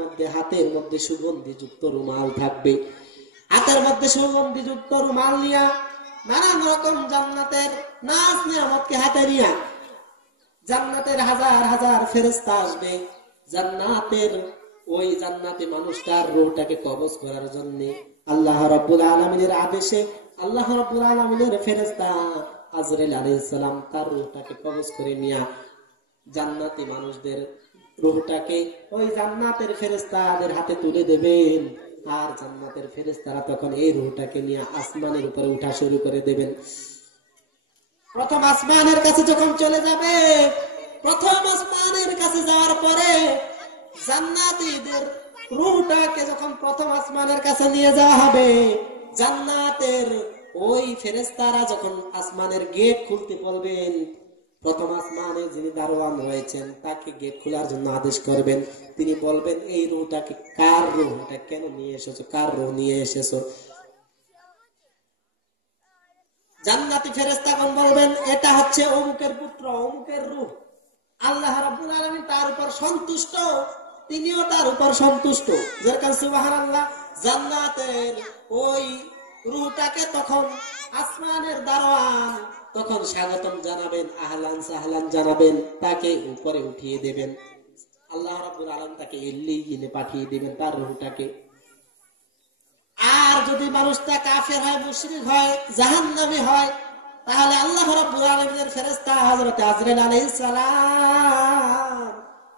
মধ্যে হাতের মধ্যে সুগন্ধিযুক্ত রুমাল থাকবে। হাতের মধ্যে সুগন্ধিযুক্ত রুমাল নিয়া নানান রকম জান্নাতের নাজ নিয়ামতকে হাতে নিয়া জান্নাতের হাজার হাজার ফেরেশতা আসবে। জান্নাতের ওই জান্নাতি মানুষটার রূহটাকে কবজ করার জন্য আল্লাহ রাব্বুল আলামিনের আদেশে আল্লাহ রাব্বুল আলামিনের ফেরেশতা আজরাইল আলাইহিস সালাম তার রূহটাকে কবজ করে নিয়া জান্নাতি মানুষদের রূহটাকে ওই জান্নাতের ফেরেশতাদের হাতে তুলে দেবেন। আর জান্নাতের ফেরেশতারা তখন এই রূহটাকে নিয়ে আসমানের উপরে উঠা শুরু করে দেবেন। প্রথম আসমানের কাছে যখন চলে যাবে, প্রথম আসমানের কাছে যাওয়ার পরে জান্নাতীদের রূহটাকে যখন প্রথম আসমানের কাছে নিয়ে যাওয়া হবে, জান্নাতের ওই ফেরেশতারা যখন আসমানের গেট খুলতে বলবেন, প্রথম আসমানে যিনি দারোয়ান রয়েছেন তাকে গেট খোলার জন্য আদেশ করবেন। তিনি বলবেন, এই রূহটাকে কার রূহ, এটা কেন নিয়ে এসেছো, কার রূহ নিয়ে এসেছো? জান্নাতি ফেরেশতাগণ বলবেন, এটা হচ্ছে অমুকের পুত্র, অমুকের রূহ। আল্লাহ রাব্বুল আলামিন তার উপর সন্তুষ্ট, তিনিও তার উপর সন্তুষ্ট। যেরকম সুবহানাল্লাহ। জান্নাতের ওই রূহটাকে তখন আসমানের দারোয়ান তখন স্বাগতম জানাবেন, আহলান সাহলান জানাবেন, তাকে উপরে উঠিয়ে দেবেন। আল্লাহ রাব্বুল আলামিন তাকে ইল্লিয়িনে পাঠিয়ে দিবেন তার রূহটাকে। আর যদি মানুষটা কাফের হয়, মুশরিক হয়, জাহান্নামী হয়, তাহলে আল্লাহ রাব্বুল আলামিনের ফেরেশতা হযরত আজরাইল আলাইহিস সালাম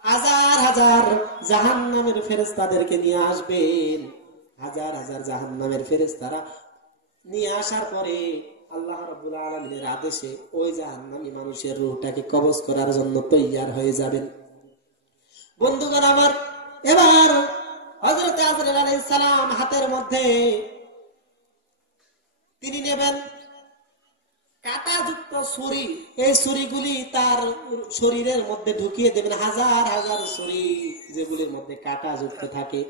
হাজার হাজার জাহান্নামের ফেরেশতাদেরকে নিয়ে আসবেন। হাজার হাজার জাহান্নামের ফেরেশতারা নিয়ে আসার পরে আল্লাহ রাব্বুল আলামিনের আদেশে ওই জাহান্নামী মানুষের রূহটাকে কবজ করার জন্য তৈয়ার হয়ে যাবেন। বন্ধুগণ আমার, এবার হযরত আজরাইল আলাইহিস সালাম হাতের মধ্যে তিনি নেবেন কাঁটাযুক্ত ছুরি। এই ছুরিগুলি তার শরীরের মধ্যে ঢুকিয়ে দেবেন। হাজার হাজার ছুরি যেগুলির মধ্যে কাঁটা যুক্ত থাকে,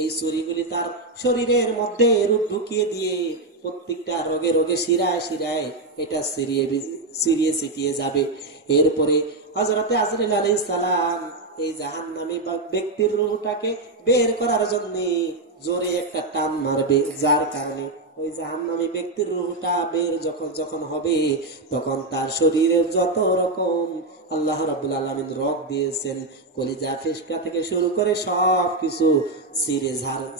এই ছুরিগুলি তার শরীরের মধ্যে ঢুকিয়ে দিয়ে প্রত্যেকটা রোগে রোগে শিরায় শিরায় এটা সিরিয়ে ছিটিয়ে যাবে। এরপরে হযরতে আজরাইল আলাইহিস সালাম এই জাহান্নামী ব্যক্তির রূহটাকে বের করার জন্য জোরে একটা টান মারবে, যার কারণে ওই জাহান্নামী ব্যক্তির রূহটা বের যখন হবে, তখন তার শরীরের যত রকম আল্লাহ রাব্বুল আলামিন রগ দিয়েছেন, কলিজা ফিসকা থেকে শুরু করে সবকিছু ছিঁড়ে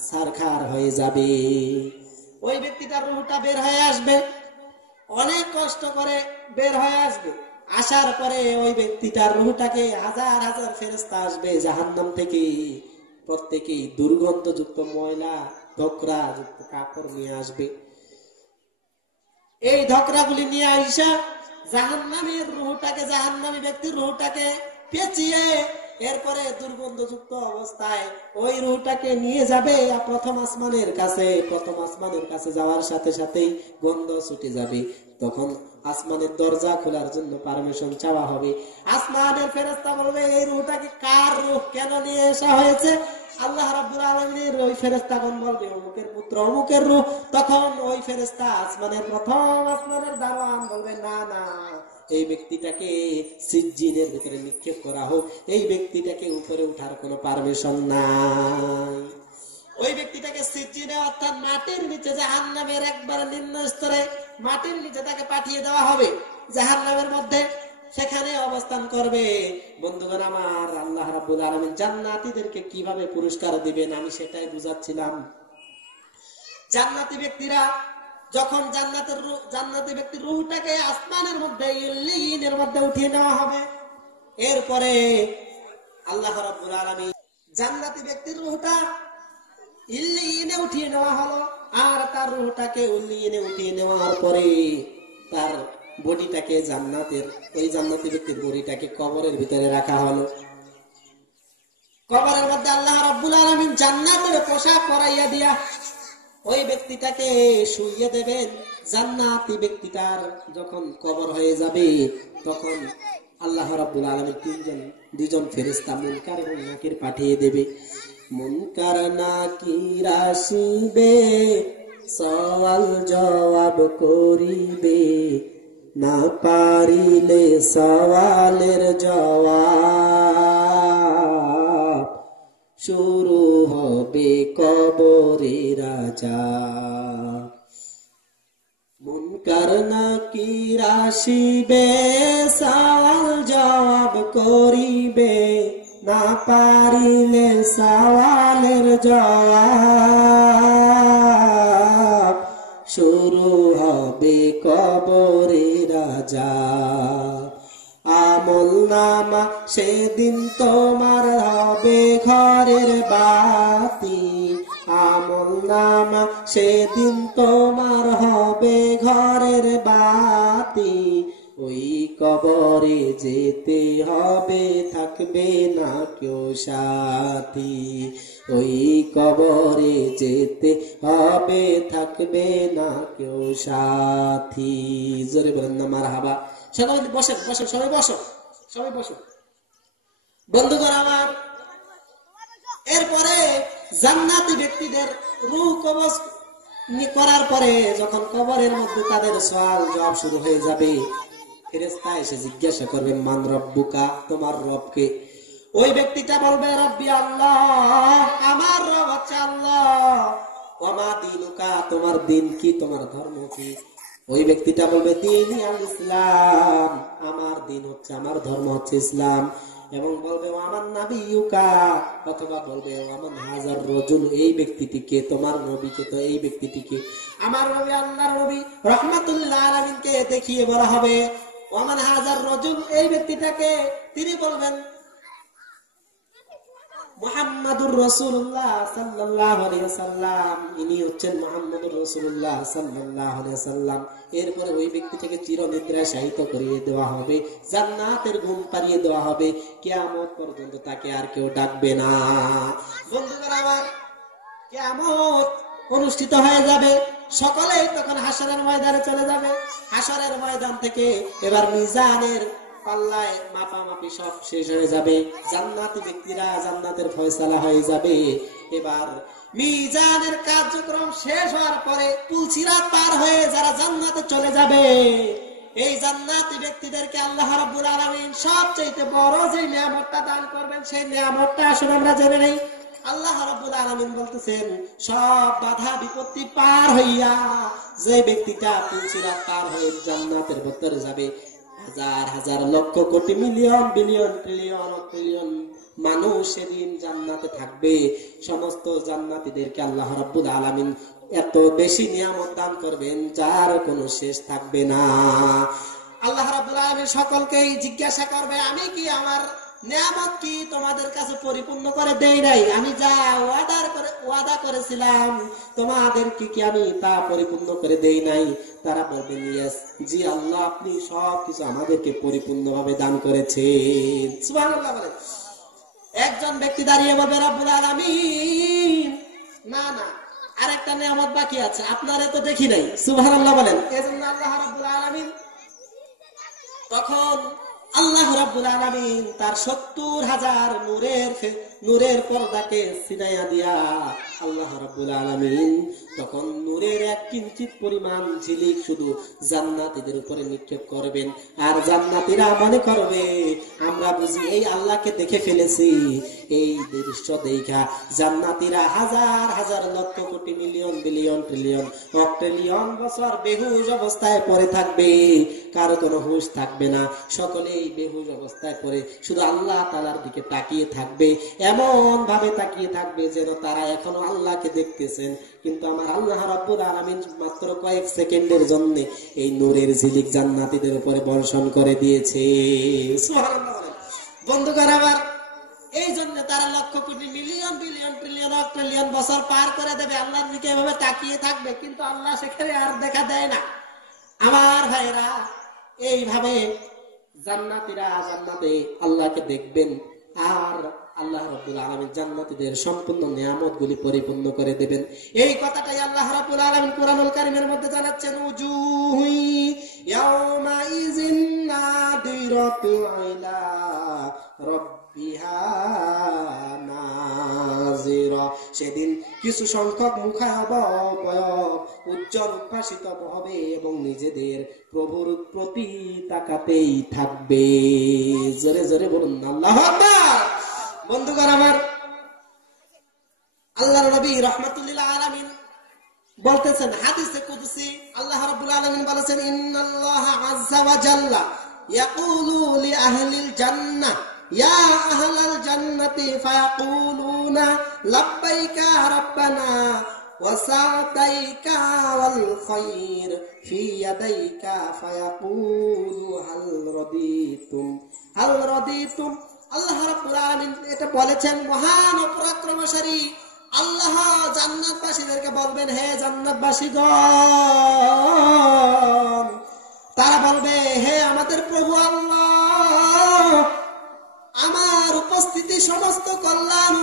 ছারখার হয়ে যাবে। ওই ব্যক্তিটার রূহটা বের হয়ে আসবে, অনেক কষ্ট করে বের হয়ে আসবে। আসার পরে ওই ব্যক্তিটার রূহটাকে হাজার হাজার ফেরেশতা আসবে জাহান্নাম থেকে, প্রত্যেকেই দুর্গন্ধযুক্ত ময়লা ধোকরা যুক্ত কাপড় নিয়ে আসবে। এই ধোকরাগুলি নিয়ে আইসা জাহান্নামীর রূহটাকে, জাহান্নামী ব্যক্তির রূহটাকে পেঁচিয়ে এরপরে দুর্গন্ধযুক্ত অবস্থায় ওই রূহটাকে নিয়ে যাবে প্রথম আসমানের কাছে। প্রথম আসমানের কাছে যাওয়ার সাথে সাথেই গন্ধ ছুটে যাবে। তখন আসমানের দরজা খোলার জন্য পারমিশন চাওয়া হবে। আসমানের ফেরেশতা বলবে, এই রূহটাকে কার রূহ, কেন নিয়ে আসা হয়েছে? আল্লাহ রাব্বুল আলামিনের ওই ফেরেশতাগণ বলবে, অমুকের পুত্র, অমুকের রূহ। তখন ওই ফেরেশতা আসমানের প্রথম আসমানের দারোয়ান বলবে, না না, এই ব্যক্তিটাকে সিজ্জিনের ভিতরে নিক্ষেপ করা হোক, এই ব্যক্তিটাকে উপরে উঠার কোনো পারমিশন নাই। ওই ব্যক্তিটাকে সিজ্জিনে অর্থাৎ মাটির নিচে, জাহান্নামের একবারে নিম্ন স্তরে মাটির নিচে তাকে পাঠিয়ে দেওয়া হবে জাহান্নামের মধ্যে, সেখানে অবস্থান করবে। বন্ধুগণ আমার, আল্লাহ রাব্বুল আলামিন জান্নাতীদেরকে কিভাবে পুরস্কার দিবেন আমি সেটাই বুঝাচ্ছিলাম। জান্নাতী ব্যক্তিরা যখন জান্নাতী ব্যক্তির রূহটাকে আসমানের মধ্যে ইল্লিয়িনের মধ্যে উঠিয়ে নেওয়া হবে, এরপরে আল্লাহ রাব্বুল আলামিন জান্নাতী ব্যক্তির রূহটা ইল্লিয়িনে উঠিয়ে নেওয়া হলো। আর তার রূহটাকে ইল্লিয়িনে উঠিয়ে নেওয়ার পরে তার বডিটাকে ওই জান্নাতী ব্যক্তির বডিটাকে কবরের ভিতরে রাখা হলো। কবরের মধ্যে আল্লাহ রাব্বুল আলামিন জান্নাতের পোশাক পরাইয়া দিয়া ওই ব্যক্তিটাকে শুইয়ে দেবেন। জান্নাতি ব্যক্তিটার যখন কবর হয়ে যাবে, তখন আল্লাহ রাব্বুল আলামিন দুজন ফেরেশতা মুনকার এবং নাকির পাঠিয়ে দেবে। মুনকার নাকির আসিবে, সওয়াল জবাব করিবে, না পারিলে সওয়ালের জবাব শুরু হবে কবরে রাজা। মুনকার নাকির আসিবে, সওয়াল জবাব করিবে, না পারিলে সওয়ালের জবাব। শুরু হবে কবরে রাজা। আমল নামা সেদিন তোমার হবে ঘরের বাতি। আমল নামা সেদিন তোমার হবে ঘরের বাতি। ওই কবরে যেতে হবে, থাকবে না কেউ সাথী। ওই কবরে যেতে হবে, থাকবে না কেউ সাথী। জোরে বলেন না মারহাবা। সবাই বসেন, বসেন, সবাই বসো, সবাই বসো। বন্ধুগণ আমার, এরপরে জান্নাতি ব্যক্তিদের রূহ কবজ করার পরে যখন কবরের মধ্যে তাদের সওয়াল জবাব শুরু হয়ে যাবে, ফেরেশতা এসে জিজ্ঞাসা করবেন, মান রব্বুকা, তোমার রব কে? ওই ব্যক্তিটা বলবে, রব্বি আল্লাহ, আমার রব হচ্ছে আল্লাহ। ওয়া মা দীনুকা, তোমার দিন কি, তোমার ধর্ম কি? ওই ব্যক্তিটা বলবে, দীনি আল ইসলাম, আমার দিন হচ্ছে, আমার ধর্ম হচ্ছে ইসলাম। এবং বলবে, আমার নাবিয়ুকা, অথবা বলবে, আমার হাজার রাজুল, এই ব্যক্তিটিকে, তোমার নবীকে, তো এই ব্যক্তিটিকে। আমার নবী আল্লাহর নবী রাহমাতুল্লিল আলামিনকে দেখিয়ে বলা হবে, ওমান হাজার রাজুল, এই ব্যক্তিটাকে। তিনি বলবেন, মুহাম্মাদুর রাসূলুল্লাহ সাল্লাল্লাহু আলাইহি ওয়াসাল্লাম, ইনি হচ্ছেন মুহাম্মাদুর রাসূলুল্লাহ সাল্লাল্লাহু আলাইহি ওয়াসাল্লাম। এরপরে ওই ব্যক্তিটাকে চিরনিদ্রায় শায়িত করিয়ে দেওয়া হবে, জান্নাতের ঘুম পাড়িয়ে দেওয়া হবে, কিয়ামত পর্যন্ত তাকে আর কেউ ডাকবে না। বন্ধুগণ আমার, কিয়ামত অনুষ্ঠিত হয়ে যাবে, সকলেই তখন হাসরের ময়দানে চলে যাবে। হাসরের ময়দান থেকে এবার মিজানের পাল্লায় মাপামাপি সব শেষ হয়ে যাবে। জান্নাতি ব্যক্তিরা, জান্নাতের ফয়সালা হয়ে যাবে। এবার মিজানের কার্যক্রম শেষ হওয়ার পরে পুলসিরাত পার হয়ে যারা জান্নাতে চলে যাবে, এই জান্নাতি ব্যক্তিদেরকে আল্লাহ রাব্বুল আলামিন সবচেয়ে বড় যে নিয়ামতটা দান করবেন, সেই নিয়ামতটা আসলে আমরা জেনে নেই। আল্লাহ রাব্বুল আলামিন বলতেছেন, সব বাধা বিপত্তি পার হইয়া যে ব্যক্তিটা পুলসিরাত পার হয়ে জান্নাতের ভিতরে যাবে, হাজার হাজার lakh crore million billion trillion trillion মানুষ সেদিন জান্নাতে থাকবে। সমস্ত জান্নাতীদেরকে আল্লাহ রাব্বুল আলামিন এত বেশি নিয়ামত দান করবেন, যার কোনো শেষ থাকবে না। আল্লাহ রাব্বুল আলামিন সকলকেই জিজ্ঞাসা করবে, আমি কি আমার নিয়ামত কি তোমাদের কাছে পরিপূর্ণ করে দেই নাই? আমি যা ওয়াদা করেছিলাম তোমাদের কি আমি তা পরিপূর্ণ করে দেই নাই? তারা বলবেন, ইয়েস, জি আল্লাহ, আপনি সবকিছু আমাদেরকে পরিপূর্ণভাবে দান করেছেন। সুবহানাল্লাহ বলেন। একজন ব্যক্তি দাঁড়িয়ে বলবে, রব্বুল আলামিন, না না, আরেকটা নিয়ামত বাকি আছে, আপনারে তো দেখি নাই। সুবহানাল্লাহ বলেন। এজন্য আল্লাহ রাব্বুল আলামিন, তখন আল্লাহ রাব্বুল আলামিন তার 70,000 নূরের পর্দাকে ছিনাইয়া দিয়া আল্লাহ রাব্বুল আলামিন তখন নূরের এক কিঞ্চিত পরিমাণ ঝিলিক শুধু জান্নাতীদের উপরে নিক্ষেপ করবেন। আর জান্নাতীরা মনে করবে, আমরা বুঝি এই আল্লাহকে দেখে ফেলেছি। এই দৃশ্য দেখা জান্নাতীরা হাজার হাজার lakh crore million billion trillion octillion বছর বেহুশ অবস্থায় পড়ে থাকবে, কারো কোনো হুঁশ থাকবে না। সকলেই বেহুশ অবস্থায় পড়ে শুধু আল্লাহ তাআলার দিকে তাকিয়ে থাকবে, এমন ভাবে তাকিয়ে থাকবে যেন তারা এখনো আল্লাহকে দেখতেছেন। কিন্তু আমার আল্লাহ রাব্বুল আলামিন মাত্র কয়েক সেকেন্ডের জন্য এই নূরের ঝিলিক জান্নাতীদের উপরে বর্ষণ করে দিয়েছে। সুবহানাল্লাহ। বন্ধুগণ আমার, এই জন্য তারা lakh crore million billion trillion octillion বছর পার করে দেবে, আল্লাহর দিকে এভাবে তাকিয়ে থাকবে, কিন্তু আল্লাহ সেখানে আর দেখা দেয় না। আমার ভাইরা, এইভাবে জান্নাতীরা জান্নাতে আল্লাহকে দেখবেন, আর আল্লাহ রাব্বুল আলামিন জান্নাতীদের সম্পূর্ণ নিয়ামতগুলি পরিপূর্ণ করে দেবেন। এই কথাটাই আল্লাহ রাব্বুল আলামিন কুরআনুল কারীমের মধ্যে জানাচ্ছেন, উজুহু ইয়াওমাইযিন নাদিরাতু ইলা রাব্বিহা নাযিরা। সেদিন কিছু সংখ্যক মুখাবয়ব উজ্জ্বল উদ্ভাসিত হবে এবং নিজেদের প্রভুর প্রতি তাকাতেই থাকবে। জোরে জোরে বলুন আল্লাহু আকবার। বন্ধুগণ আমার, আল্লাহর নবী রাহমাতুল্লিল আলামিন বলতেছেন হাদিসে কুদসি, আল্লাহ রাব্বুল আলামিন বলেছেন, ইন্নাল্লাহা আযজা ওয়া জাল্লা ইয়াকুলু লি আহলিল জান্নাহ ইয়া আহলাল জান্নাতি ফায়াকুলুনা লাব্বাইকা রাব্বানা ওয়া সা'দাইকা ওয়াল খায়র ফি ইয়াদাইকা ফায়াকুলু হাল রাদিতুম হাল রাদিতুম। আল্লাহ রাব্বুল আলামিন এটা বলেছেন, মহান ও পরাক্রমশালী আল্লাহ জান্নাতবাসীদেরকে বলবেন, হে জান্নাতবাসীগণ, তারা বলবে, হে আমাদের প্রভু আল্লাহ, আমার উপস্থিতি সমস্ত কল্যাণ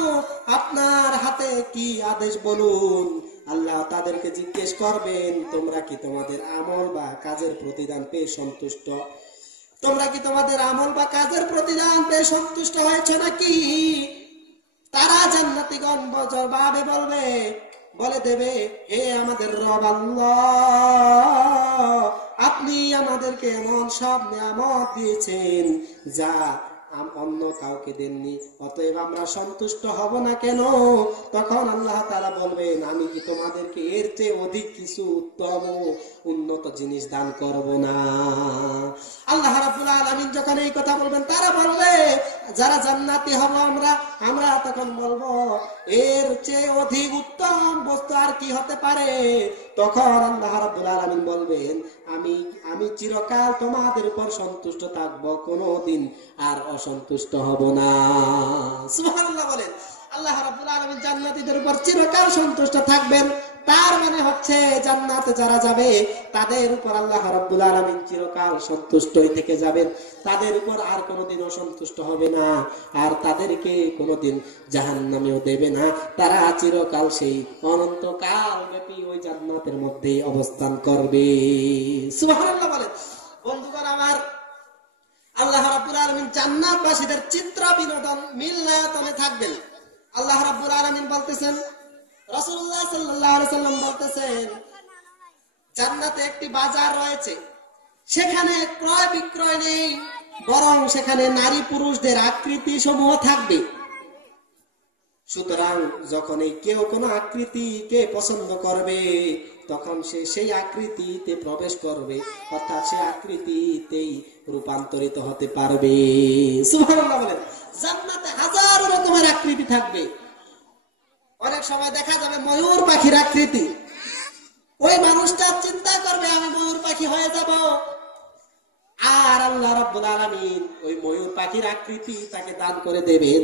আপনার হাতে, কি আদেশ বলুন। আল্লাহ তাদেরকে জিজ্ঞেস করবেন, তোমরা কি তোমাদের আমল বা কাজের প্রতিদান পেয়ে সন্তুষ্ট? তোমরা কি তোমাদের আমল বা কাজের প্রতিদান পেয়ে সন্তুষ্ট হয়েছে নাকি? তারা জান্নাতীগণ জবাবে বলে দেবে, হে আমাদের রব আল্লাহ, আপনি আমাদেরকে এমন সব নিয়ামত দিয়েছেন যা অন্য কাউকে দেননি, অতএব আমরা সন্তুষ্ট হব না কেন? তখন আল্লাহ তাআলা বলবেন, আমি কি তোমাদেরকে এর চেয়ে অধিক কিছু উত্তম উন্নত জিনিস দান করব না? আল্লাহ রাব্বুল আলামিন যখন এই কথা বলবেন, তারা বলবে, যারা জান্নাতি হব আমরা তখন বলবো, এর চেয়ে অধিক উত্তম বস্তু আর কি হতে পারে? তখন আল্লাহ রাব্বুল আলামিন বলবেন, আমি চিরকাল তোমাদের উপর সন্তুষ্ট থাকব, কোনদিন আর অসন্তুষ্ট হব না। সুবহানাল্লাহ বলেন। আল্লাহ রাব্বুল আলামিন জান্নাতীদের উপর চিরকাল সন্তুষ্ট থাকবেন, তার মানে হচ্ছে জান্নাতে যারা যাবে তাদের উপর আল্লাহ রাব্বুল আলামিন চিরকাল সন্তুষ্টই থেকে যাবেন, তাদের উপর আর কোনোদিন অসন্তুষ্ট হবে না, আর তাদেরকে কোনোদিন জাহান্নামেও দেবে না। তারা চিরকাল সেই অনন্তকাল ব্যাপী ওই জান্নাতের মধ্যে অবস্থান করবে। সুবহানাল্লাহ বলেন। বন্ধুগণ আমার, আল্লাহ রাব্বুল আলামিন জান্নাতবাসীদের চিত্র বিনোদন মিলনায়তনে থাকবেন। আল্লাহ রাব্বুল আলামিন বলতেছেন, রাসূলুল্লাহ সাল্লাল্লাহু আলাইহি সাল্লাম বলতেছেন, জান্নাতে একটি বাজার রয়েছে, সেখানে ক্রয় বিক্রয় নেই, বরং সেখানে নারী পুরুষদের আকৃতি সমূহ থাকবে। সুতরাং যখন কেউ কোনো আকৃতিকে পছন্দ করবে, তখন সে সেই আকৃতিতে প্রবেশ করবে, অর্থাৎ সেই আকৃতিতেই রূপান্তরিত হতে পারবে। সুবহানাল্লাহ বলেন। জান্নাতে হাজারো রকমের আকৃতি থাকবে। অনেক সময় দেখা যাবে ময়ূর পাখির আকৃতি, ওই মানুষটা চিন্তা করবে আমি ময়ূর পাখি হয়ে যাব, আর আল্লাহ রাব্বুল আলামিন ওই ময়ূর পাখির আকৃতি তাকে দান করে দেবেন।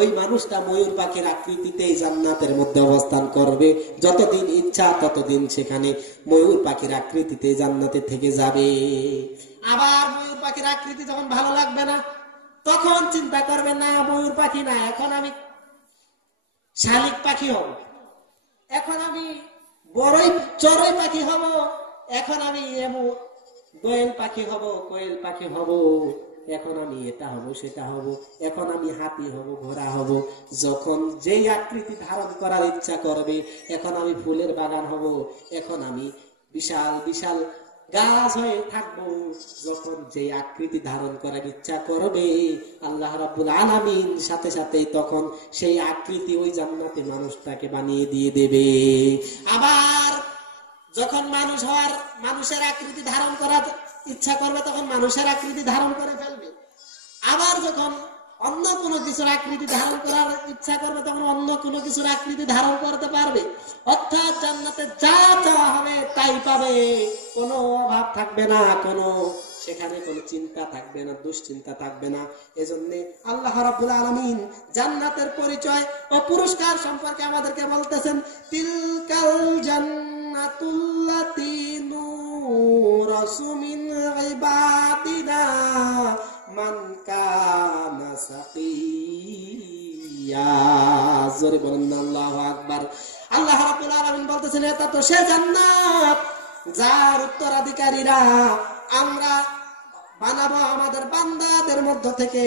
ওই মানুষটা ময়ূর পাখির আকৃতিতে জান্নাতের মধ্যে অবস্থান করবে, যতদিন ইচ্ছা ততদিন সেখানে ময়ূর পাখির আকৃতিতে জান্নাতে থেকে যাবে। আবার ময়ূর পাখির আকৃতি যখন ভালো লাগবে না, তখন চিন্তা করবে, না ময়ূর পাখি না, এখন আমি শালিক পাখি হব, এখন আমি চড়ুই পাখি হব, এখন আমি দোয়েল পাখি হব, কোয়েল পাখি হব, এখন আমি এটা হব সেটা হব, এখন আমি হাতি হব, ঘোড়া হব। যখন যেই আকৃতি ধারণ করার ইচ্ছা করবে, এখন আমি ফুলের বাগান হব, এখন আমি বিশাল বিশাল গাছ হয়ে থাকবো, যখন যে আকৃতি ধারণ করার ইচ্ছা করবে আল্লাহ রাব্বুল আলামিন সাথে সাথে তখন সেই আকৃতি ওই জান্নাতে মানুষটাকে বানিয়ে দিয়ে দেবে। আবার যখন মানুষের আকৃতি ধারণ করার ইচ্ছা করবে, তখন মানুষের আকৃতি ধারণ করে ফেলবে। আবার যখন অন্য কোনো কিছুর আকৃতি ধারণ করার ইচ্ছা করবে, তখন অন্য কোনো কিছুর আকৃতি ধারণ করতে পারবে। অর্থাৎ জান্নাতে যা চাওয়া হবে তাই পাবে, কোনো অভাব থাকবে না, সেখানে কোনো চিন্তা থাকবে না, দুশ্চিন্তা থাকবে না। এজন্য আল্লাহ রাব্বুল আলামিন জান্নাতের পরিচয় ও পুরস্কার সম্পর্কে আমাদেরকে বলতেছেন, তিলকাল জান্নাতুল্লাতী নুরাসু মিন ইবাদিনা মান কানা সাকিয়া। জোরে বলেন আল্লাহু আকবার। আল্লাহ রাব্বুল আলামিন বলতেছেন, এটা তো সে জান্নাত যার উত্তরাধিকারীরা আমরা বানাবো আমাদের বান্দাদের মধ্য থেকে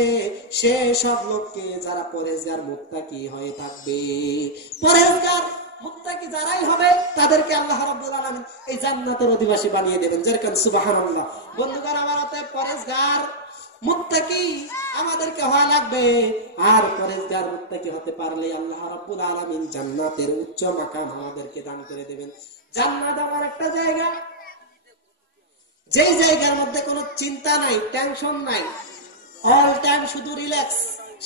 সে সব লোককে যারা পরেজগার মুত্তাকি হয়ে থাকবে। পরেজগার মুত্তাকি যারাই হবে তাদেরকে আল্লাহ রাব্বুল আলামিন এই জান্নাতের অধিবাসী বানিয়ে দেবেন। যেরকম সুবহানাল্লাহ। বন্ধুগণ আমার, অতএব পরেজগার মুত্তাকি আমাদেরকে হওয়া লাগবে। আর পরেজগার মুত্তাকি হতে পারলে আল্লাহ রাব্বুল আলামিন জান্নাতের উচ্চ মাকাম আমাদেরকে দান করে দেবেন। জান্নাত আমার একটা জায়গা, যেই জায়গার মধ্যে কোনো চিন্তা নাই, টেনশন নাই, অল টাইম শুধু রিল্যাক্স,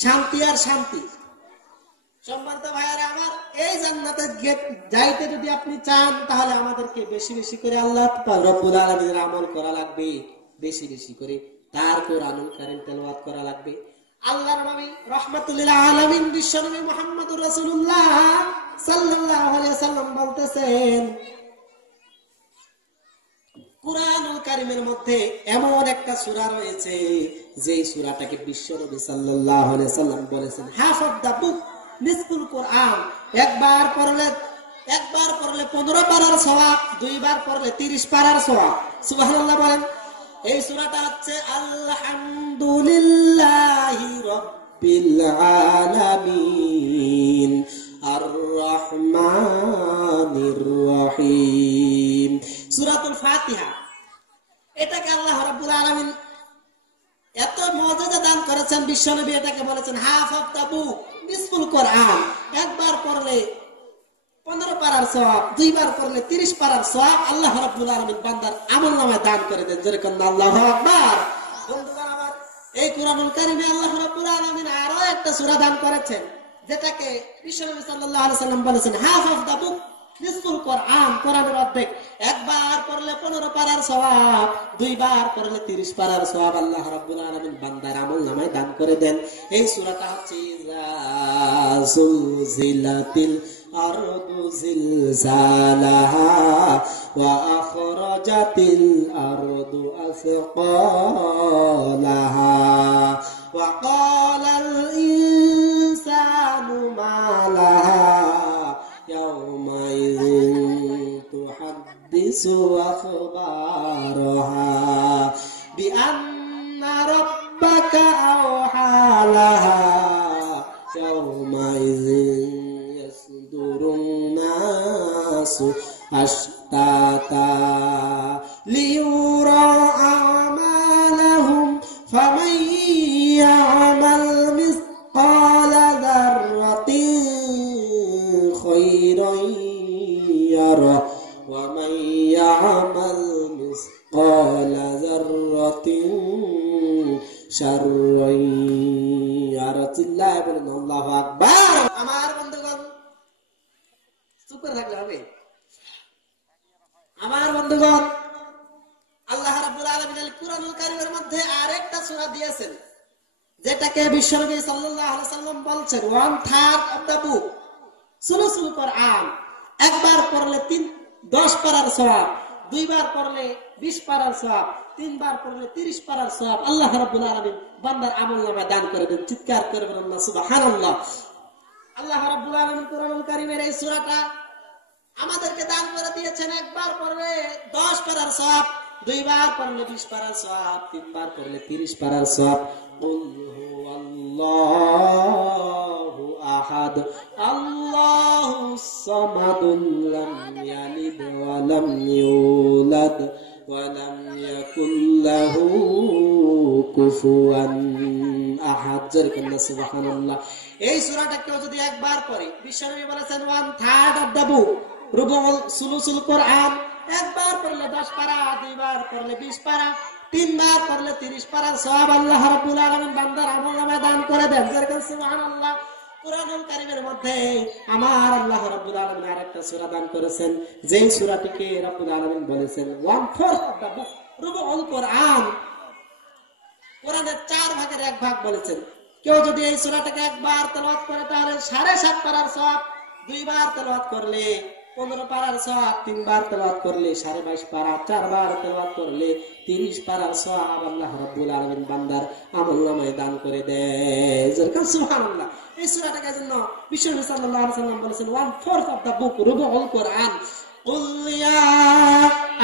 শান্তি আর শান্তি। সম্মানিত ভাইয়ারা আমার, এই জান্নাতে যাইতে যদি আপনি চান তাহলে আমাদেরকে বেশি বেশি করে আল্লাহ রাব্বুল আলামিনের আমল করা লাগবে, বেশি বেশি করে তার কোরআনুল কারীম তেলাওয়াত করা লাগবে। আল্লাহর নবী রাহমাতুল লিল আলামিন বিশ্বনবী মুহাম্মদুর রাসূলুল্লাহ সাল্লাল্লাহু আলাইহি ওয়াসাল্লাম বলতেছেন, কুরআনুল কারীমের মধ্যে এমন একটা সূরা রয়েছে যে সূরাটাকে বিশ্বনবী সাল্লাল্লাহু আলাইহি ওয়াসাল্লাম বলেছেন হাফ অফ দা বুক নিসফুল কোরআন। একবার পড়লে 15 পারার সওয়াব, দুইবার পড়লে 30 পারার সওয়াব। সুবহানাল্লাহ বলেন। এই সূরাটা হচ্ছে আলহামদুলিল্লাহি রাব্বিল আলামিন আর রহমানির রহিম, সূরাতুল ফাতিহা। এটাকে আল্লাহ রাব্বুল আলামিন এত মর্যাদা দান করেছেন, বিশ্বনবী এটাকে বলেছেন হাফ অফ দা বুক নিসফুল কোরআন। একবার পড়লে 15 পারার সওয়াব, দুইবার পড়লে 30 পারার সওয়াব আল্লাহ রাব্বুল আলামিন বান্দার আমলনামায় দান করে দেন। যেরকম আল্লাহু আকবার। বন্ধুগণ আমার, এই কুরআনুল কারীমে আল্লাহ রাব্বুল আলামিন আরো একটা সূরা দান করেছেন, যেটাকে বিশ্বনবী সাল্লাল্লাহু আলাইহি ওয়াসাল্লাম বলেছেন হাফ অফ দা বুক নিসফুল কোরআন, কোরআনের অর্ধেক। একবার পড়লে 15 পারার সওয়াব, দুইবার পড়লে 30 পারার সওয়াব আল্লাহ রাব্বুল আলামিন বান্দার আমলনামায় দান করে দেন। এই সূরাটা হচ্ছে ইযা যুলজিলাতিল আরদু জিলজালাহা ওয়া আখরাজাতিল আরদু আসকালাহা ওয়া ক্বালাল ইনসানু মা লাহা ইয়াওমাইযিন তুহাদ্দিসু আখবারাহা বিআন্না রাব্বাকা আওহা লাহা ইয়াওমাইযিন ইয়াসদুরুন-নাসু আশতাতা লিয়ুরা আমালাহুম ফামান ইয়ামাল মিসকালা যাররাতিন খায়রান ইয়ারা ওয়া মান ইয়ামাল মিসকালা যাররাতিন শাররান ইয়ারা। চিল্লায় বলেন আল্লাহু আকবার। আমার বন্ধুগণ, চুপ করে থাকলে হবে? আমার বন্ধুগণ, আল্লাহ রাব্বুল আলামিন কুরআনুল কারীমের মধ্যে আরেকটা সূরা দিয়েছেন, যেটাকে বিশ্বনবী সাল্লাল্লাহু আলাইহি ওয়াসাল্লাম বলছেন 1/3 অফ দা বুক সুলুসুল কোরআন। একবার পড়লে 10 পারার সওয়াব, দুইবার পড়লে 20 পারার সওয়াব, তিনবার পড়লে 30 পারার সওয়াব আল্লাহ রাব্বুল আলামিন বান্দার আমলনামায় দান করে দেন। চিৎকার করে বলেন না সুবহানাল্লাহ। আল্লাহ রাব্বুল আলামিন কুরআনুল কারীমের এই সূরাটা আমাদেরকে দান করে দিয়েছেন। একবার পড়লে 10 পারার সওয়াব, দুইবার পড়লে 20 পারার সওয়াব, তিনবার পড়লে 30 পারার সওয়াব। কুল হুয়াল্লাহু আহাদ আল্লাহুস সামাদুল লাম ইয়ালিদ ওয়া লাম ইউলাদ ওয়া লাম ইয়াকুল লাহু কুফুয়ান আহাদ। সুবহানাল্লাহ। এই সূরাটা কেউ যদি একবার পড়ে, বিশ্বনবী বলেছেন 1/3 অফ দা বুক রুবুল সুলুসুল কোরআন। একবার পড়লে 10 পারা, দুইবার পড়লে 20 পারা, তিনবার পড়লে 30 পারার সওয়াব আল্লাহ রাব্বুল আলামিন বান্দার আমলনামায় দান করে দেন। যেরকম সুবহানাল্লাহ। কুরআনুল কারীমের মধ্যে আমার আল্লাহ রাব্বুল আলামিন আরেকটা সূরা দান করেছেন, যেই সূরাটিকে রাব্বুল আলামিন বলেছেন 1/4 অফ দা বুক রুবুল কোরআন। কোরআনের 4 ভাগের 1 ভাগ বলেছেন। কেউ যদি এই সূরাটাকে একবার তেলাওয়াত করে তাহলে 7.5 পারার সওয়াব, দুইবার তেলাওয়াত করলে 15 পারার সওয়াব, তিনবার তেলাওয়াত করলে 22.5 পারা, চারবার তেলাওয়াত করলে 30 পারার সওয়াব আল্লাহ রাব্বুল আলামিন বান্দার আমলনামায় দান করে দেয়। যেরকম সুবহানাল্লাহ। এই সূরাটাকে জন্য বিশ্বনবী সাল্লাল্লাহু আলাইহি ওয়াসাল্লাম বলেছেন 1/4 অফ দা বুক রুবুল কোরআন। কুল ইয়া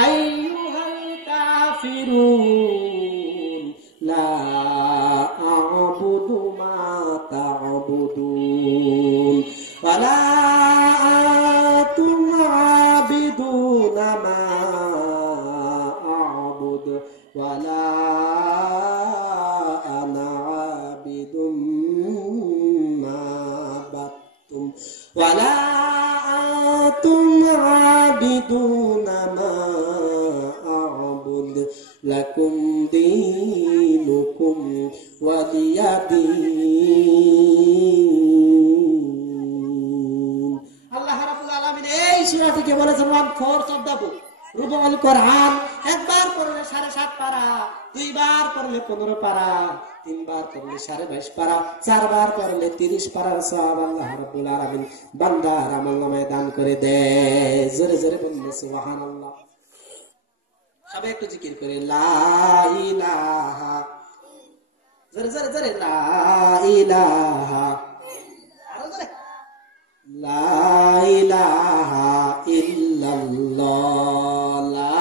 আইয়ুহাল কাফিরুন লা আ'বুদু মা তা'বুদুন ওয়া লা আনতুম আ'বিদুনা মা আ'বুদু ওয়া লা আনতুম আবিদুনা মা আ'বুদ লাকুম দীনুকুম ওয়ালিয়া দীন। আল্লাহ রাব্বুল আলামিন এই সূরাটিকে বলেছেন 1/4 অফ দ্য বুক, রুবুল কোরআন। একবার পড়লে 7.5 পারা, দুইবার পড়লে 15 পারা, তিনবার পড়লে 22.5 পারা, চারবার পড়লে 30 পারার সওয়াব আল্লাহ রাব্বুল আলামিন বান্দার আমলনামায় দান করে দেয়। জোরে জোরে বলুন সুবহানাল্লাহ। সবাই একটু জিকির করে লা ইলাহা, জোরে জোরে জোরে লা ইলাহা, আরো জোরে লা ইলাহা ইল্লাল্লাহ, লা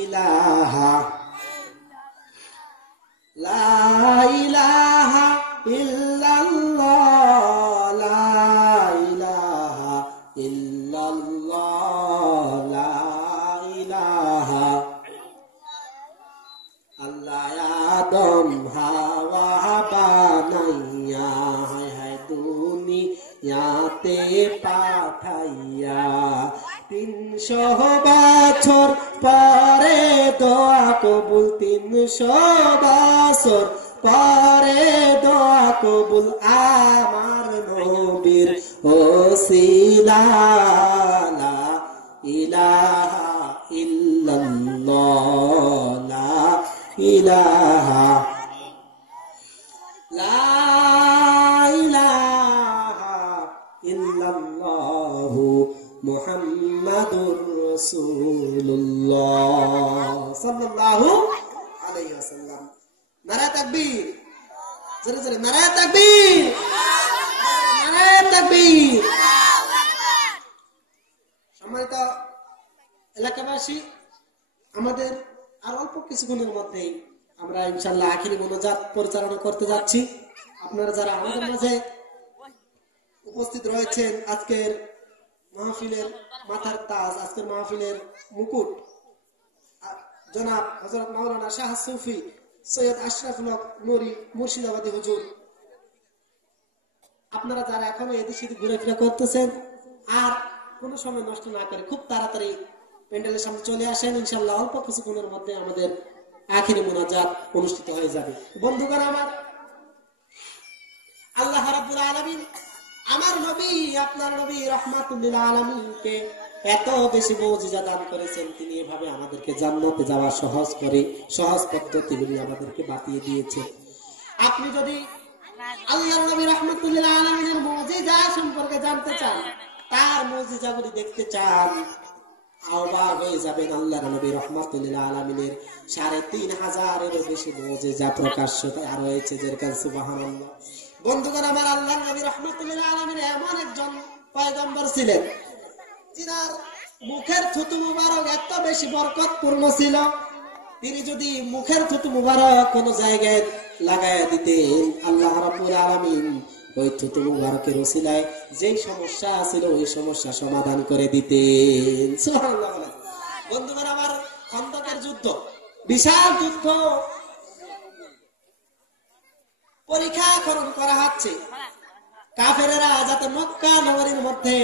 ইলাহা, লা ইলাহা ইল্লাল্লাহ, লা ইলাহা ইল্লাল্লাহ, লা ইলাহা। আল্লাহ আদম হাওয়া বানাইয়া হায় হায় দুনিয়াতে পাঠাইয়া 300 বছর পরে দোয়া কবুল, 300 বছর পরে দোয়া কবুল আমার নবীর ওসিলা, লা ইলাহা ইল্লাল্লাহ, লা ইলাহা, লা ইলাহা ইল্লাল্লাহু মুহাম্মাদুর রাসূলুল্লাহ সাল্লাল্লাহু আলাইহি ওয়াসাল্লাম। নারায়ে তাকবীর, জোরে জোরে নারায়ে তাকবীর, নারায়ে তাকবীর। সম্মানিত এলাকাবাসী, আমাদের আর অল্প কিছুক্ষণের মধ্যেই আমরা ইনশাআল্লাহ আখিরি মোনাজাত পরিচালনা করতে যাচ্ছি। আপনারা যারা আমাদের মাঝে উপস্থিত রয়েছেন, আজকের মাহফিলের মাথার তাজ, আজকের মাহফিলের মুকুট জনাব হযরত মাওলানা শাহ সুফি সৈয়দ আশরাফুল হক নুরি মুর্শিদাবাদী হুজুর, আপনারা যারা এখনো এদিক সেদিক ঘুরেফেরা করতেছেন, আর কোনো সময় নষ্ট না করে খুব তাড়াতাড়ি প্যান্ডেলের সামনে চলে আসেন। ইনশাআল্লাহ অল্প কিছুক্ষণের মধ্যে আমাদের আখিরি মোনাজাত অনুষ্ঠিত হয়ে যাবে। বন্ধুগণ আমার, আল্লাহ রাব্বুল আলামিন আমার নবী, আপনার নবী রাহমাতুল লিল আলামিনকে এত বেশি মুজিজা দান করেছেন, তিনি এভাবে আমাদেরকে জান্নাতে যাওয়া সহজ করে, সহজ পদ্ধতিগুলি আমাদেরকে বাতিয়ে দিয়েছেন। আপনি যদি আল্লাহর নবী রাহমাতুল লিল আলামিনের মুজিজা সম্পর্কে জানতে চান, তার মুজিজাগুলি দেখতে চান, অবাক হয়ে যাবেন। আল্লাহর নবী রাহমাতুল লিল আলামিনের 3500-এরও বেশি মুজিজা প্রকাশ্য রয়েছে, যেরকম সুবহানাল্লাহ। বন্ধুগণ আমার, আল্লাহর নবী রাহমাতুল লিল আলামিন এমন একজন পয়গম্বর ছিলেন, যিনার মুখের থুতু মুবারক এত বেশি বরকতপূর্ণ ছিল, তিনি যদি মুখের থুতু মুবারক কোন জায়গায় লাগায় দিতেন, আল্লাহ রাব্বুল আলামিন ওই থুতু মুবারকের ওসিলায় যেই সমস্যা ছিল ওই সমস্যা সমাধান করে দিতেন। সুবহানাল্লাহ। বন্ধুগণ আমার, খন্দকের যুদ্ধ, বিশাল যুদ্ধ, পরীক্ষা করণ করা হচ্ছে কাফেরেরা যাতে মক্কা নগরীর মধ্যে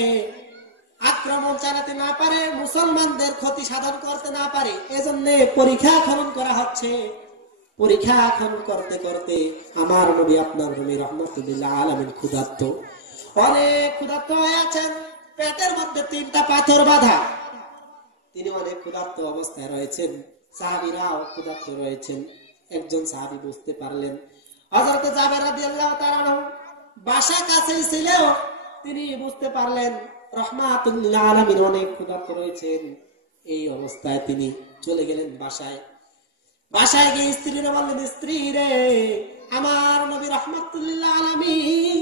আক্রমণ চালাতে না পারে, মুসলমানদের ক্ষতি সাধন করতে না পারে, এজন্য পরীক্ষা খনন করা হচ্ছে। পরীক্ষা খনন করতে করতে আমার নবী, আপনার নবী রাহমাতুল লিল আলামিন ক্ষুধার্ত, অনেক ক্ষুধার্ত হয়ে আছেন, পেটের মধ্যে 3টা পাথর বাঁধা, তিনি অনেক ক্ষুধার্ত অবস্থায় রয়েছেন। সাহাবীরাও ক্ষুধার্ত রয়েছেন। একজন সাহাবী বুঝতে পারলেন, হযরত জাবের রাদিয়াল্লাহু তাআলা আনহু বাসা কাছেই ছিল, তিনি বুঝতে পারলেন রাহমাতুল লিল আলামিন অনেক ক্ষুধার্ত রয়েছেন। এই অবস্থায় তিনি চলে গেলেন বাসায়। বাসায় গিয়ে স্ত্রীরে বললেন, স্ত্রী রে, আমার নবী রাহমাতুল লিল আলামিন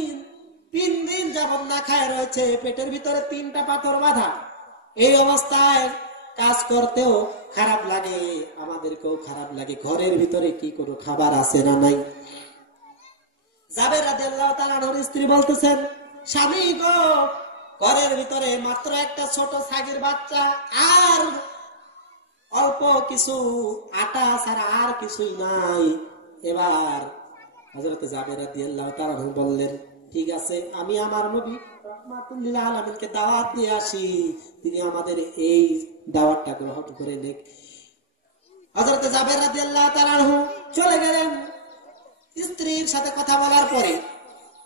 3 দিন যাবত না খায় রয়েছে, পেটের ভিতরে 3টা পাথর বাঁধা, এই অবস্থায় কাজ করতেও খারাপ লাগে, আমাদেরকেও খারাপ লাগে, ঘরের ভিতরে কি কোনো খাবার আছে না নাই? জাবের রাদিয়াল্লাহু তাআলা আনহুর স্ত্রী বলতেছেন, স্বামী গো, ঘরের ভিতরে মাত্র একটা ছোট ছাগির বাচ্চা আর অল্প কিছু আটা ছাড়া আর কিছুই নাই। এবার হযরত জাবের রাদিয়াল্লাহু তাআলা বললেন, ঠিক আছে, আমি আমার নবী রাহমাতুল লিল আলামিনকে দাওয়াত দিয়ে আসি, তিনি আমাদের এই দাওয়াতটা গ্রহণ করে নেন। হযরত জাবের রাদিয়াল্লাহু তাআলা চলে গেলেন। স্ত্রীর সাথে কথা বলার পরে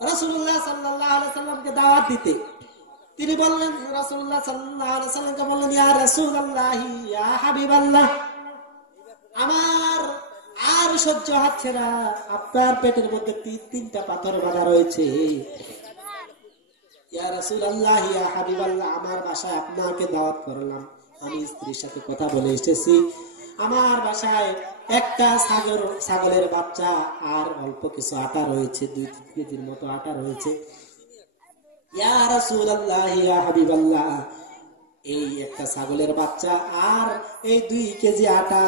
রাসূলুল্লাহ সাল্লাল্লাহু আলাইহি সাল্লামকে দাওয়াত দিতে তিনি বললেন, রাসূলুল্লাহ সাল্লাল্লাহু আলাইহি সাল্লামকে বললেন, ইয়া রাসূলুল্লাহ, ইয়া হাবিবাল্লাহ, আমার আর সহ্য হচ্ছে না, আপনার পেটের মধ্যে তিনটা পাথর বাঁধা রয়েছে। ইয়া রাসূলুল্লাহ, ইয়া হাবিবাল্লাহ, আমার বাসায় আপনাকে দাওয়াত করলাম, আমি স্ত্রীর সাথে কথা বলে এসেছি, আমার বাসায় একটা ছাগলের বাচ্চা আর অল্প কিছু আটা রয়েছে, 2-3 কেজির মতো আটা রয়েছে। ইয়া রাসূলুল্লাহ, ইয়া হাবিবাল্লাহ, এই একটা ছাগলের বাচ্চা আর এই 2 কেজি আটা,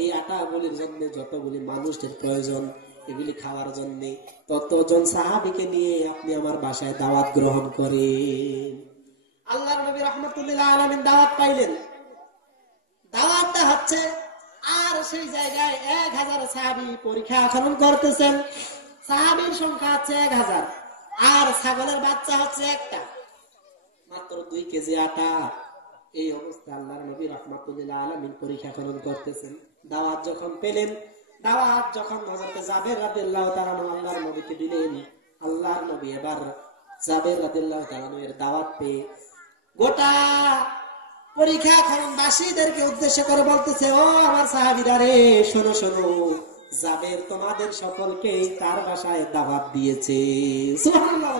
এই আটাগুলির জন্য যতগুলি মানুষের প্রয়োজন, এগুলি খাওয়ার জন্য ততজন সাহাবীকে নিয়ে আপনি আমার বাসায় দাওয়াত গ্রহণ করেন। আল্লাহর নবী রাহমাতুল লিল আলামিন দাওয়াত পাইলেন। দাওয়াতটা হচ্ছে, আর সেই জায়গায় 1000 সাহাবী পরীক্ষা খনন করতেছেন। সাহাবীর সংখ্যা হচ্ছে 1000, আর ছাগলের বাচ্চা হচ্ছে একটা, মাত্র 2 কেজি আটা। এই অবস্থা আল্লাহর নবী রাহমাতুল লিল আলামিন পরীক্ষা খনন করতেছেন। দাওয়াত যখন পেলেন, দাওয়াত যখন হযরত জাবের রাদিয়াল্লাহু তাআলা আল্লাহর নবীকে দিলেন, আল্লাহর নবী এবার জাবের রাদিয়াল্লাহু তাআলা এর দাওয়াত পেয়ে গোটা পরীক্ষা খননবাসীদেরকে উদ্দেশ্য করে বলতেছে, ও আমার সাহাবীরা রে, শোনো শোনো, জাবের তোমাদের সকলকে তার বাসায় দাওয়াত দিয়েছে। সুবহানাল্লাহ।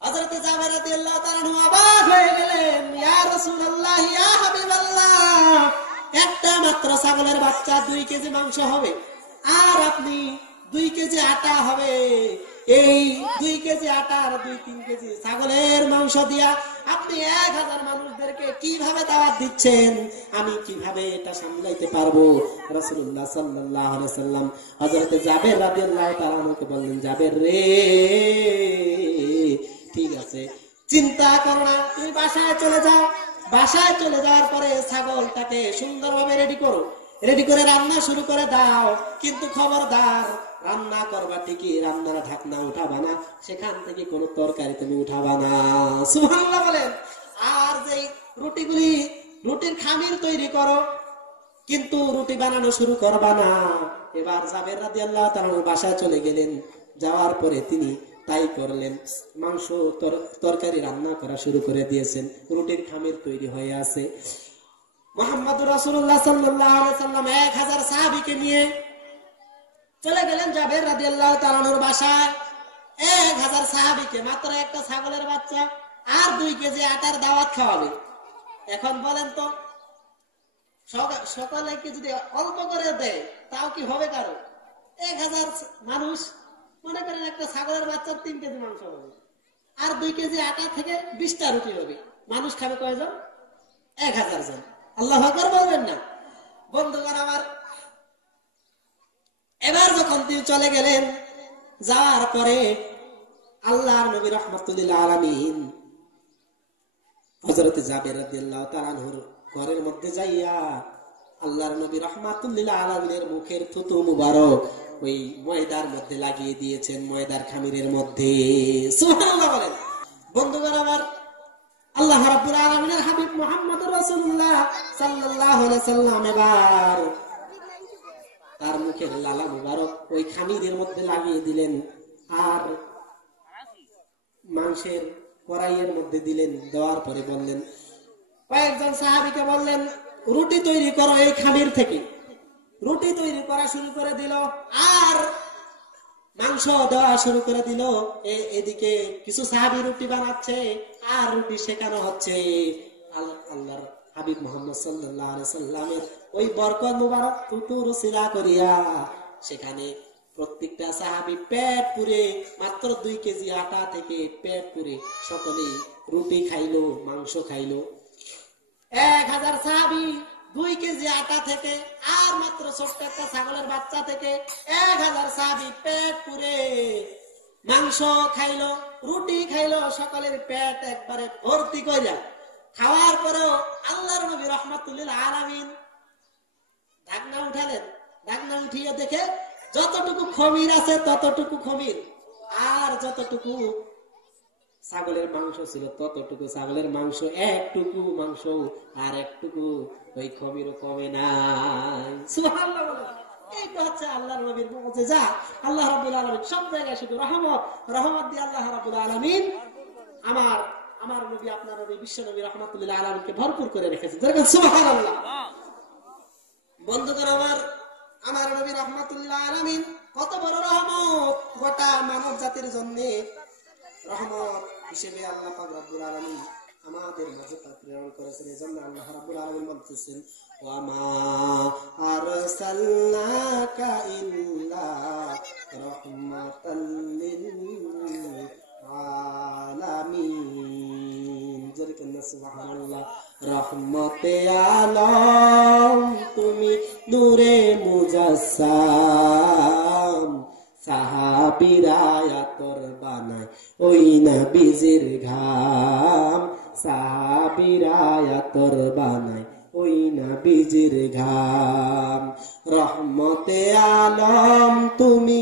হযরত জাবের রাদিয়াল্লাহু তাআলা অবাক হয়ে গেলেন, ইয়া রাসূলুল্লাহ, ইয়া হাবিবাল্লাহ, একটা মাত্র ছাগলের বাচ্চা 2 কেজি মাংস হবে, আর আপনি 2 কেজি আটা হবে, এই 2 কেজি আটা আর 2-3 কেজি ছাগলের মাংস দিয়া আপনি 1000 মানুষদেরকে কিভাবে দাওয়াত দিচ্ছেন, আমি কিভাবে এটা সামলাইতে পারবো? রাসূলুল্লাহ সাল্লাল্লাহু আলাইহি সাল্লাম হযরত জাবের রাদিয়াল্লাহু তাআলা কে বললেন, জাবের রে, ঠিক আছে, চিন্তা করো না, তুমি বাসায় চলে যাও। বাসায় চলে যাওয়ার পরে ছাগলটাকে সুন্দরভাবে রেডি করো, রেডি করে রান্না শুরু করে দাও, কিন্তু খবরদার, রান্না করবা ঠিকই, রান্নার ঢাকনা উঠাবা না, সেখান থেকে কোনো তরকারি তুমি উঠাবা না। সুবহানাল্লাহ বলেন। আর যে রুটির খামির তৈরি করো, কিন্তু রুটি বানানো শুরু করবা না। এবার জাবের রাদিয়াল্লাহু তাআলা বাসায় চলে গেলেন। যাওয়ার পরে তিনি তাই করলেন, মাংস তরকারি রান্না করা শুরু করে দিয়েছেন, রুটির খামির তৈরি হয়ে আছে। মুহাম্মদুর রাসূলুল্লাহ সাল্লাল্লাহু আলাইহি সাল্লাম 1000 সাহাবীকে নিয়ে চলে গেলেন জাবের রাদিয়াল্লাহু তাআলার বাসায়। 1000 সাহাবীকে মাত্র একটা ছাগলের বাচ্চা আর 2 কেজি আটার দাওয়াত খাওয়াবে। এখন বলেন তো, সকলকে যদি অল্প করে দেয় তাও কি হবে কারো? 1000 মানুষ, মনে করেন একটা ছাগলের বাচ্চার 3 কেজি মাংস হবে, আর 2 কেজি আটা থেকে 20টা রুটি হবে, মানুষ খাবে কয়জন? 1000 জন। আল্লাহু আকবার বলবেন না? বন্ধুগণ আমার, এবার যখন তিনি চলে গেলেন, যাওয়ার পরে আল্লাহর নবী রাহমাতুল লিল আলামিন হযরত জাবের রাদিয়াল্লাহু তাআলা আনহুর ঘরের মধ্যে যাইয়া আল্লাহর নবী রাহমাতুল লিল আলামিনের মুখের থুতু মুবারক ওই ময়দার মধ্যে লাগিয়ে দিয়েছেন, ময়দার খামিরের মধ্যে। সুবহানাল্লাহ বলেন। বন্ধুগণ আমার, আল্লাহ রাব্বুল আলামিনের হাবিব মুহাম্মদুর রাসূলুল্লাহ সাল্লাল্লাহু আলাইহি সাল্লাম এবার তার মুখের লালা মুবারক ওই খামিরের মধ্যে লাগিয়ে দিলেন, আর মাংসের কড়াইয়ের মধ্যে দিলেন। দেওয়ার পরে বললেন, কয়েকজন সাহাবীকে বললেন, রুটি তৈরি করো এই খামির থেকে। রুটি তৈরি করা শুরু করে দিল, আর মাংস দেওয়া শুরু করে দিল। এদিকে কিছু সাহাবী রুটি বানাচ্ছে আর রুটি শেখানো হচ্ছে। আল্লাহর হাবিব মুহাম্মদ সাল্লাল্লাহু আলাইহি সাল্লামের ওই বরকত মুবারক তুতুর সিলা করিয়া সেখানে প্রত্যেকটা সাহাবী পেট পুরে, মাত্র 2 কেজি আটা থেকে পেট পুরে সকলেই রুটি খাইলো, মাংস খাইলো। 1000 সাহাবী 2 কেজি আটা থেকে আর মাত্র ছোট্ট একটা ছাগলের বাচ্চা থেকে 1000 সাহাবী পেট পুরে মাংস খাইলো, রুটি খাইলো, সকলের পেট একবারে ভর্তি কইরা। খাওয়ার পরেও আল্লাহর নবী রাহমাতুল লিল আলামিন ঢাকনা উঠালেন। ঢাকনা উঠিয়ে দেখে যতটুকু খমির আছে ততটুকু খমির, আর যতটুকু ছাগলের মাংস ছিল ততটুকু ছাগলের মাংস, একটুকু মাংস আর একটুকু ওই খমিরও কমে নাই। সুবহানাল্লাহ বলেন। এইটা হচ্ছে আল্লাহর নবীর মুজিজা। আল্লাহ রাব্বুল আলামিন সব জায়গায় শুধু রহমত রহমত দিয়ে আল্লাহ রাব্বুল আলামিন আমার নবী, আপনার নবী, বিশ্ব নবী রাহমাতুল্লিল আলামিনকে ভরপুর করে রেখেছেন। সুবহানাল্লাহ। বন্ধুগণ আমার নবী রাহমাতুল্লিল আলামিন কত বড় রহমত গোটা মানব জাতির জন্য। রহমত হিসেবে আল্লাহ পাক রব্বুল আলামিন আমাদের মাঝে প্রেরণ করেছেন। এজন্য আল্লাহ রাব্বুল আলামিন বলতেছেন, ওয়া মা আরসালনাকা ইল্লা রাহমাতাল লিল আলামিন। যেরকম সুবহানাল্লাহ। রহমতে আলম তুমি, নূরে মুজাসসাম, সাহাবীরা আতর বানায় ওই নবীজির ঘাম, সাহাবীরা আতর বানায় ওই নবীজির ঘাম। রহমতে আলম তুমি,